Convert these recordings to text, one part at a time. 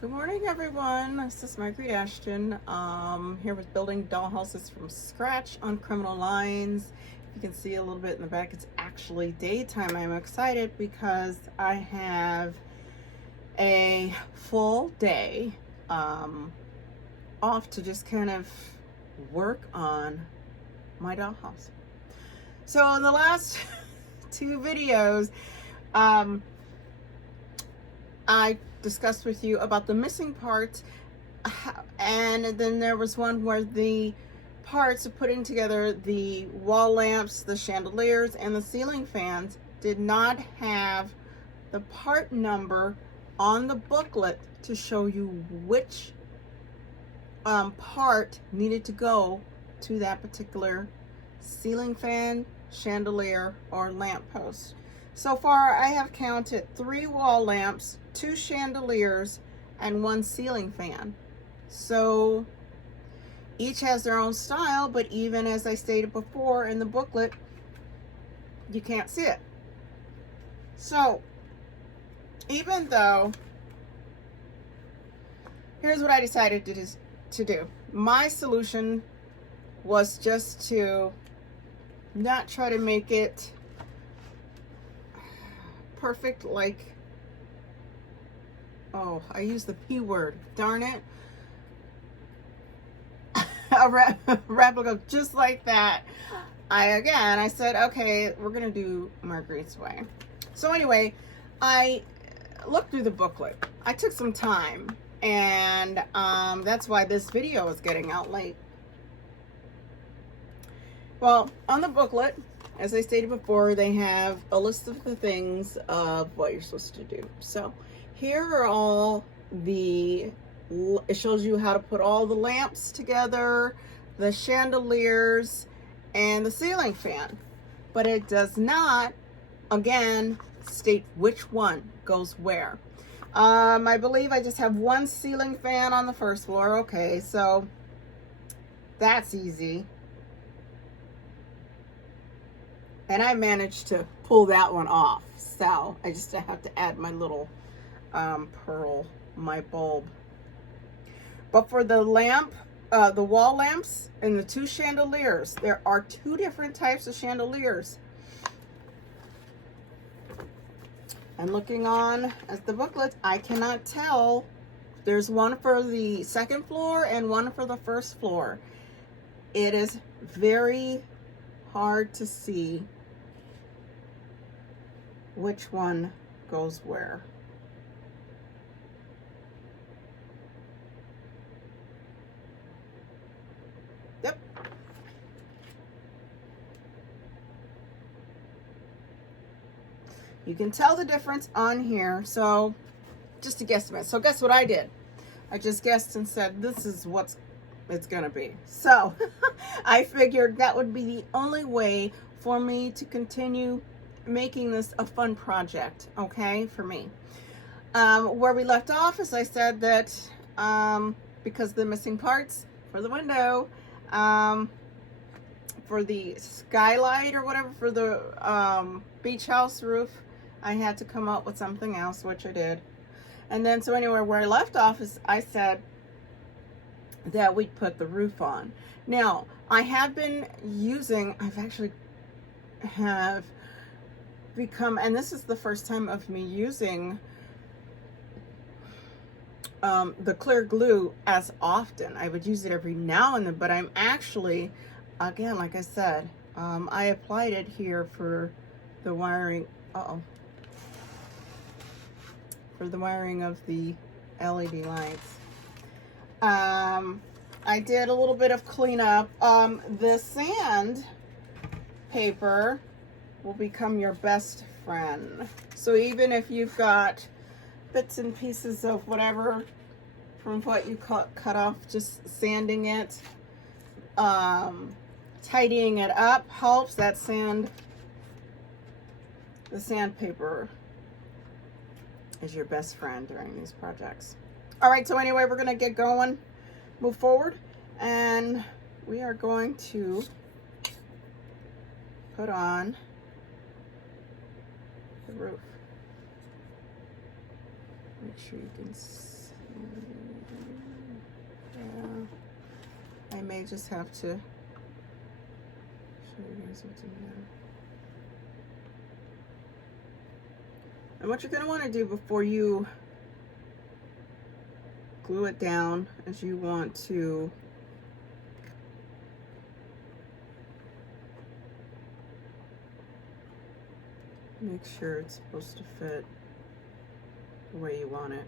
Good morning, everyone. This is Margaret Ashton. Here with building dollhouses from scratch on criminal lines. You can see a little bit in the back. It's actually daytime. I'm excited because I have a full day off to just kind of work on my dollhouse. So in the last two videos, I discussed with you about the missing parts, and then there was one where the parts of putting together the wall lamps, the chandeliers, and the ceiling fans did not have the part number on the booklet to show you which part needed to go to that particular ceiling fan, chandelier, or lamp post. So far, I have counted 3 wall lamps, 2 chandeliers, and 1 ceiling fan. So each has their own style, but even as I stated before in the booklet, you can't see it. So even though, here's what I decided to do. My solution was just to not try to make it perfect, like, oh, I used the P word, darn it. A replica just like that. I said, okay, we're gonna do Marguerite's way. So anyway, I looked through the booklet. I took some time, and that's why this video is getting out late. Well, on the booklet, as I stated before, they have a list of the things of what you're supposed to do. So here are all the, it shows you how to put all the lamps together, the chandeliers, and the ceiling fan. But it does not, again, state which one goes where. I believe I just have 1 ceiling fan on the first floor. Okay, so that's easy. And I managed to pull that one off. So I just have to add my little pearl, my bulb. But for the lamp, the wall lamps and the 2 chandeliers, there are 2 different types of chandeliers. And looking on at the booklet, I cannot tell. There's one for the 2nd floor and one for the 1st floor. It is very hard to see which one goes where. Yep. You can tell the difference on here. So just a guesstimate. So guess what I did? I just guessed and said, this is what it's gonna be. So I figured that would be the only way for me to continue making this a fun project, okay, for me. Where we left off is I said that because the missing parts for the window, for the skylight or whatever, for the beach house roof, I had to come up with something else, which I did. And then so anyway, where I left off is I said that we'd put the roof on. Now, I have been using, have become, and this is the first time of me using the clear glue as often. I would use it every now and then, but I'm actually, again, like I said, I applied it here for the wiring, for the wiring of the LED lights. I did a little bit of cleanup. The sand paper will become your best friend. So even if you've got bits and pieces of whatever from what you cut off, just sanding it, tidying it up helps. That the sandpaper is your best friend during these projects. All right, so anyway, we're gonna get going, move forward, and we are going to put on the roof. Make sure you can see Yeah, I may just have to show you guys what's in there. And what you're going to want to do before you glue it down is you want to make sure it's supposed to fit the way you want it.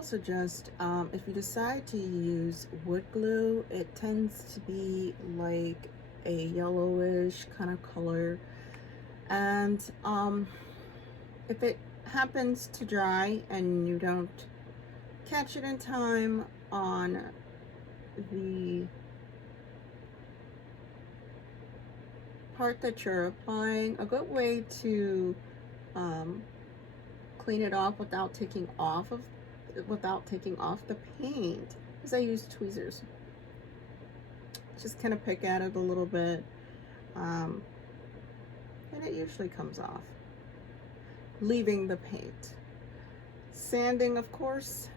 will suggest, if you decide to use wood glue, it tends to be like a yellowish kind of color. And if it happens to dry and you don't catch it in time on the part that you're applying, a good way to clean it off without taking off the paint is I use tweezers. Just kind of pick at it a little bit, and it usually comes off, leaving the paint. Sanding, of course,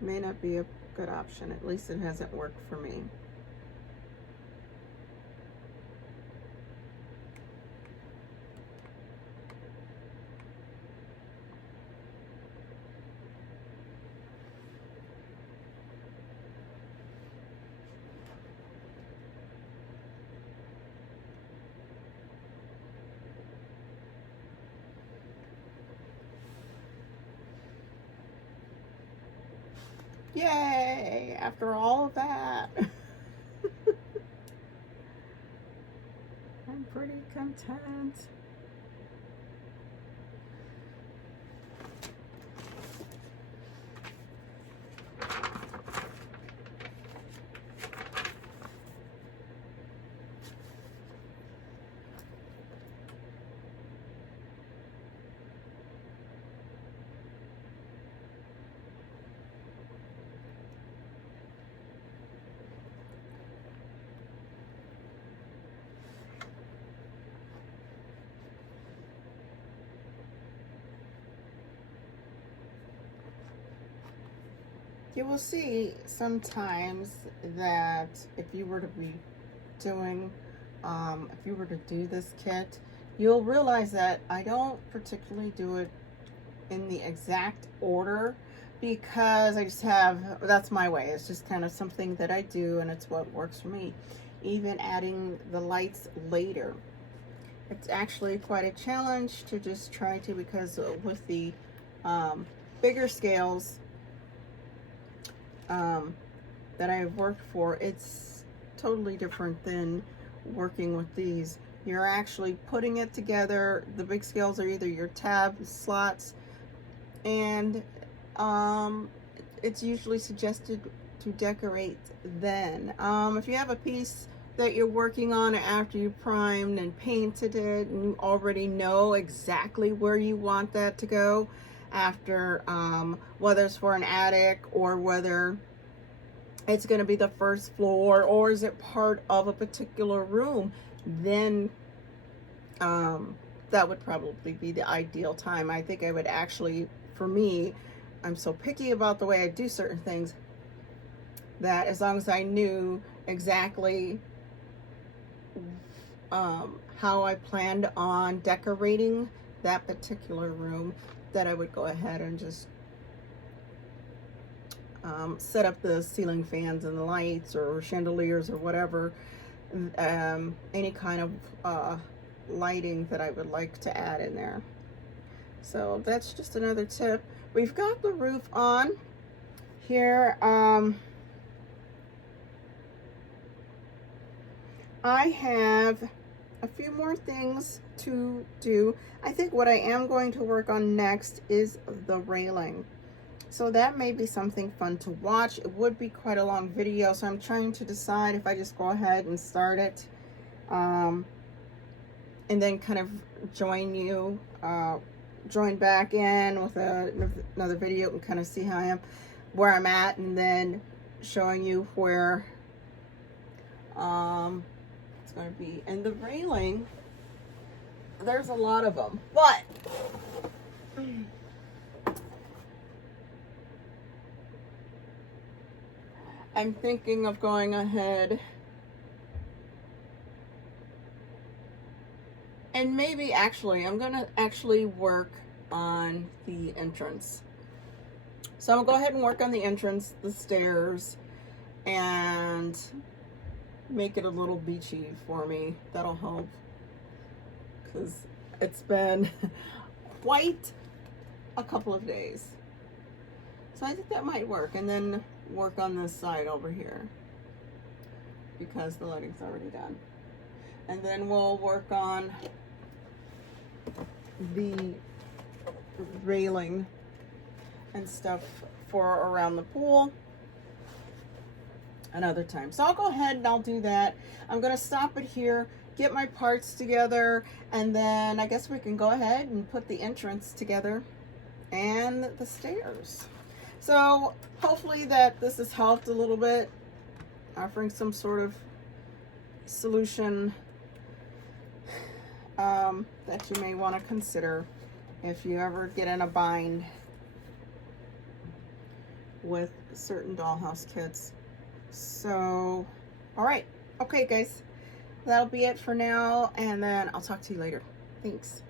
may not be a good option. At least it hasn't worked for me. Yay! After all of that, I'm pretty content. You will see sometimes that if you were to be doing, if you were to do this kit, you'll realize that I don't particularly do it in the exact order because I just have, that's my way. It's just kind of something that I do and it's what works for me. Even adding the lights later. It's actually quite a challenge to just try to, because with the bigger scales, that I've worked for, it's totally different than working with these. You're actually putting it together. The big scales are either your tab slots, and it's usually suggested to decorate then. If you have a piece that you're working on after you primed and painted it and you already know exactly where you want that to go, after whether it's for an attic or whether it's going to be the first floor or is it part of a particular room, then that would probably be the ideal time. I think I would actually, for me, I'm so picky about the way I do certain things that as long as I knew exactly how I planned on decorating that particular room, that I would go ahead and just set up the ceiling fans and the lights or chandeliers or whatever, any kind of lighting that I would like to add in there. So that's just another tip. We've got the roof on here. I have a few more things to do. I think what I am going to work on next is the railing. So that may be something fun to watch. It would be quite a long video, so I'm trying to decide if I just go ahead and start it and then kind of join back in with another video and kind of see how I am, where I'm at, and then showing you where it's going to be. And the railing, there's a lot of them, but I'm thinking of going ahead and maybe I'm gonna actually work on the entrance. So I'm gonna go ahead and work on the entrance, the stairs, and make it a little beachy for me. That'll help. because it's been quite a couple of days. So I think that might work. And then work on this side over here because the lighting's already done. And then we'll work on the railing and stuff for around the pool another time. So I'll go ahead and I'll do that. I'm going to stop it here, get my parts together, and then I guess we can go ahead and put the entrance together and the stairs. So hopefully that this has helped a little bit, offering some sort of solution that you may want to consider if you ever get in a bind with certain dollhouse kits. So, all right. Okay, guys. That'll be it for now, and then I'll talk to you later. Thanks.